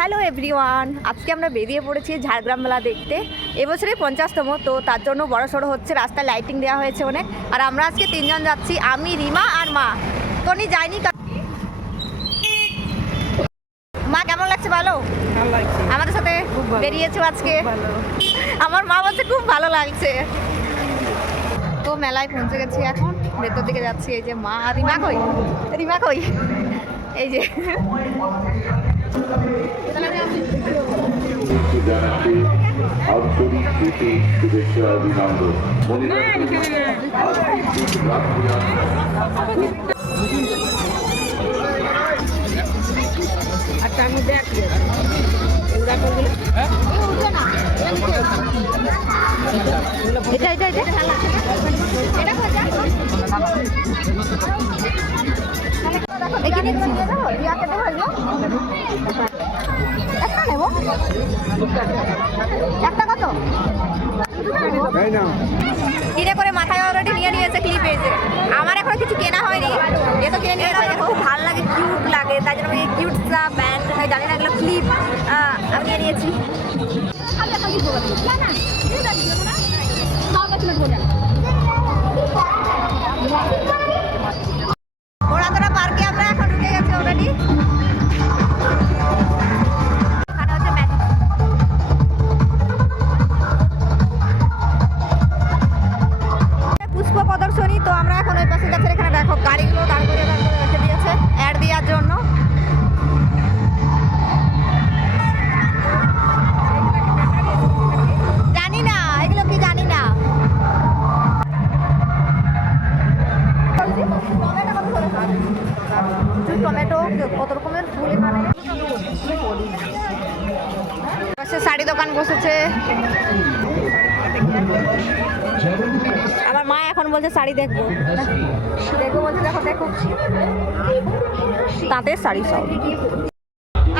Hello everyone, আজকে আমরা বেরিয়ে পড়েছি ঝাড়গ্রাম মেলা দেখতে। এবছরে 50তম, তো তার জন্য বড় সড়ো হচ্ছে, রাস্তায় লাইটিং দেওয়া হয়েছে অনেক। আর আমরা আজকে তিনজন যাচ্ছি, আমি, রিমা আর মা। টনি যায়নি। মা কেমন লাগছে? ভালো লাগছে। আমাদের সাথে বেরিয়েছো আজকে? আমার মা বলছে খুব ভালো লাগছে। তো মেলায় পৌঁছে গেছি, এখন ভেতর দিকে যাচ্ছি। এই যে মা। রিমা কই? রিমা কই? এই যে আচ্ছা আমি দেখ এটা এটা এটা এখানে একটা নেব। একটা কত? কিনে করে মাথায় অলরেডি নিয়ে নিয়েছে ক্লিপ। এই যে আমার এখন কিছু কেনা হয়নি, এ তো কিনে নিয়ে খুব ভালো লাগে, কিউট লাগে, তাই জন্য আমি কিউট ব্যান্ড জানি না এগুলো ক্লিপ আমি নিয়ে নিয়েছি। ওরাতরা পার্কে আমরা এখন ঢুকে গেছি অলরেডি। পুষ্প প্রদর্শনী, তো আমরা এখন ওই পাশে যাচ্ছি। এখানে দেখো গাড়িগুলো দাঁড় করে রেখে দিয়েছে অ্যাড দেওয়ার জন্য। জানি না এগুলো কি, জানি না। টমেটো, কত রকমের ফুল এখানে। শাড়ি দোকান বসেছে। আমার মা এখন বলছে শাড়ি দেখবো দেখবো বলছে। দেখো দেখো তাঁতের শাড়ি সব।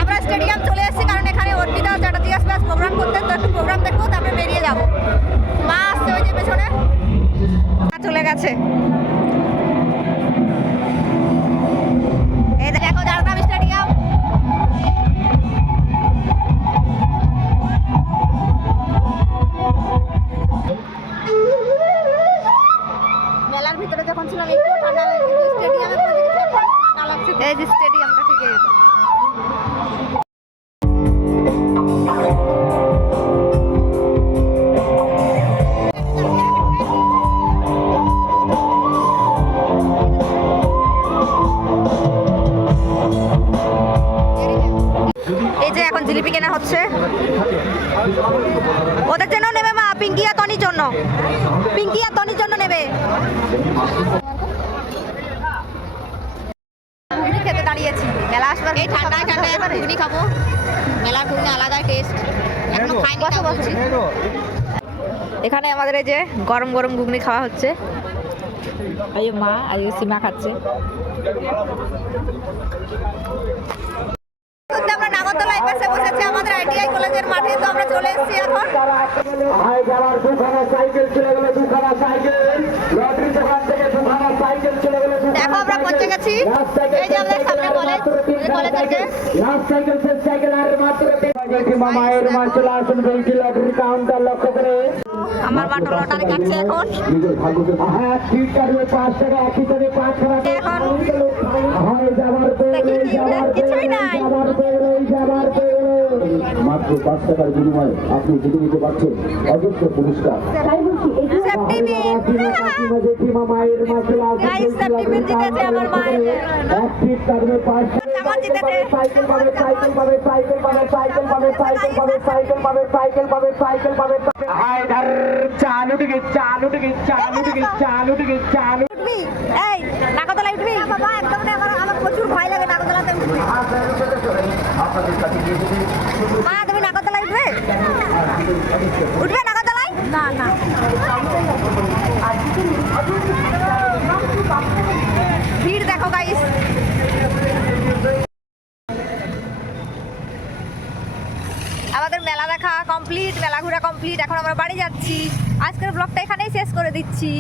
আমরা স্টেডিয়াম চলে এসেছি, কারণ এখানে অর্পিতা চ্যাটার্জি আসবে প্রোগ্রাম করতে। তো একটু প্রোগ্রাম দেখবো, তারপরে বেরিয়ে যাবো। মা আসছে ওই যে পেছনে, চলে গেছে। এই দেখো ঝাড়গ্রাম স্টেডিয়াম। মেলার ভিতরে যখন ছিলাম একটু ঠান্ডা লাগে, কিন্তু স্টেডিয়ামে ঠান্ডা লাগছে। এই যে স্টেডিয়ামটা ঠিক আছে। এই যে এখন জিলিপি কেনা হচ্ছে, ওদের জন্য নেবে মা। পিঙ্কি আর টনির জন্য, পিঙ্কি আর টনির জন্য নেবে। ঘুগনি খেতে দাঁড়িয়েছি, মেলা আসবার এই ঠান্ডায় ঠান্ডায় এখন ঘুগনি খাবো। মেলার ঘুগনি আলাদা টেস্ট, এখনো খাইনি। এখানে আমাদের এই যে গরম গরম ঘুগনি খাওয়া হচ্ছে। এই মা আর সীমা খাচ্ছে। আমরা নাগরদোলায় পাশে বসেছি আমাদের আইটিআই কলেজের মাঠে। তো আমরা চলে এসেছি এখন। দেখো আমরা পৌঁছে গেছি। এই যে আমাদের সামনে কলেজ, কলেজ আছে। আমার মা লটারি কাটছে এখন। কিছুই নাই, মাত্র 5 টাকার বিনিময়ে আপনি জিতে নিতে পারছেন অজস্র পুরস্কার। নাগরদোলায় উঠবি বাবা? একদম না, আমার প্রচুর ভয় লাগে নাগরদোলাতে উঠবি। মা তুমি নাগরদোলায় উঠবে? উঠবে নাগরদোলায়? না না। ভিড় দেখো গাইস। আমাদের মেলা দেখা কমপ্লিট, মেলা ঘোরা কমপ্লিট। এখন আমরা বাড়ি যাচ্ছি। আজকের ব্লগটা এখানেই শেষ করে দিচ্ছি।